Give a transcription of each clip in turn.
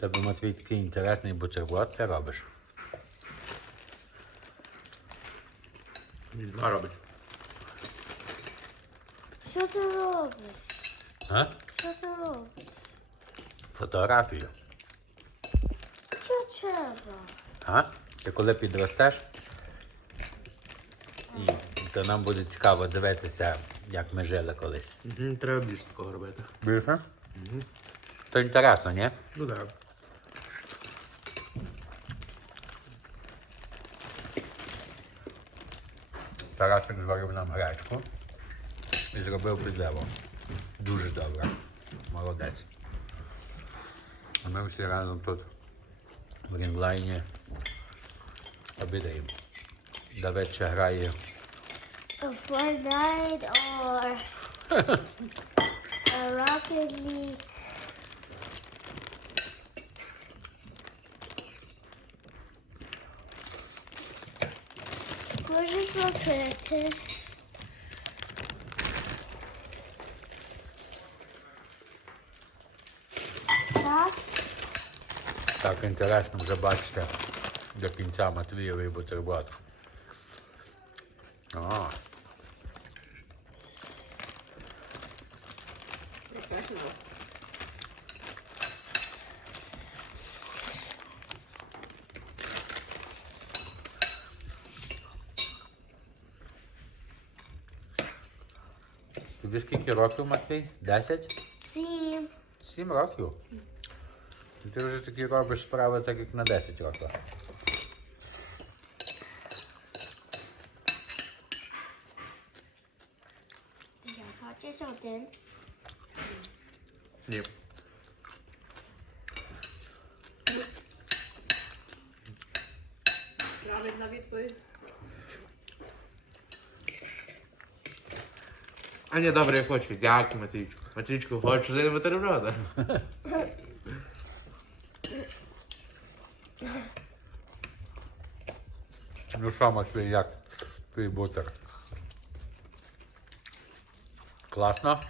Тебе Матвій такий інтересний бутерброд ти робиш. Дідьма робить. Що ти робиш? А? Що ти робиш? Фотографію. Що треба? А? Ти коли підростеш? І то нам буде цікаво дивитися, як ми жили колись. Треба більше такого робити. Більше? То інтересно, ні? Ну так. Тарасик зварив нам гречку і зробив підливу. Дуже добре. Молодець. А ми всі разом тут в Рінлайні обідаємо. Давид ще грає Fortnite or a Rocket League? Можеш відкрити? Так? так інтересно вже бачите до кінця Матвієвий бутерброд. А, тобі скільки років, Матвій? Десять? Сім. Сім років. І Ти вже такі робиш справи так, як на 10 років. Я хочу один. Ні. Правильна відповідь. А ні, добре, я хочу. Дякую, Матвійчику. Матвійчику, хочу один бутерброда. Ну що, Матвій, як твій бутер? Класно?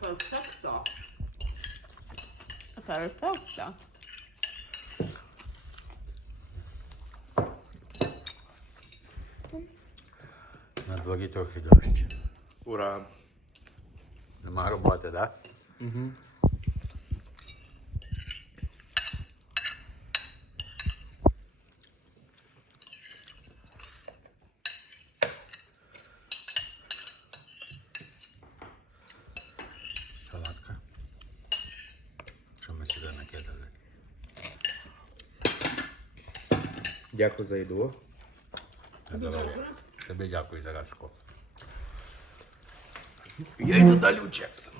Перфекто. Перфекто. На дворі трохи дощ. Ура. Нема роботи, так? Угу. Салатка. Що ми сюди накидали? Дякую за їду. Тобі дякую за разку. Я йду далі у Чексон.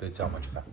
Ти цямочка.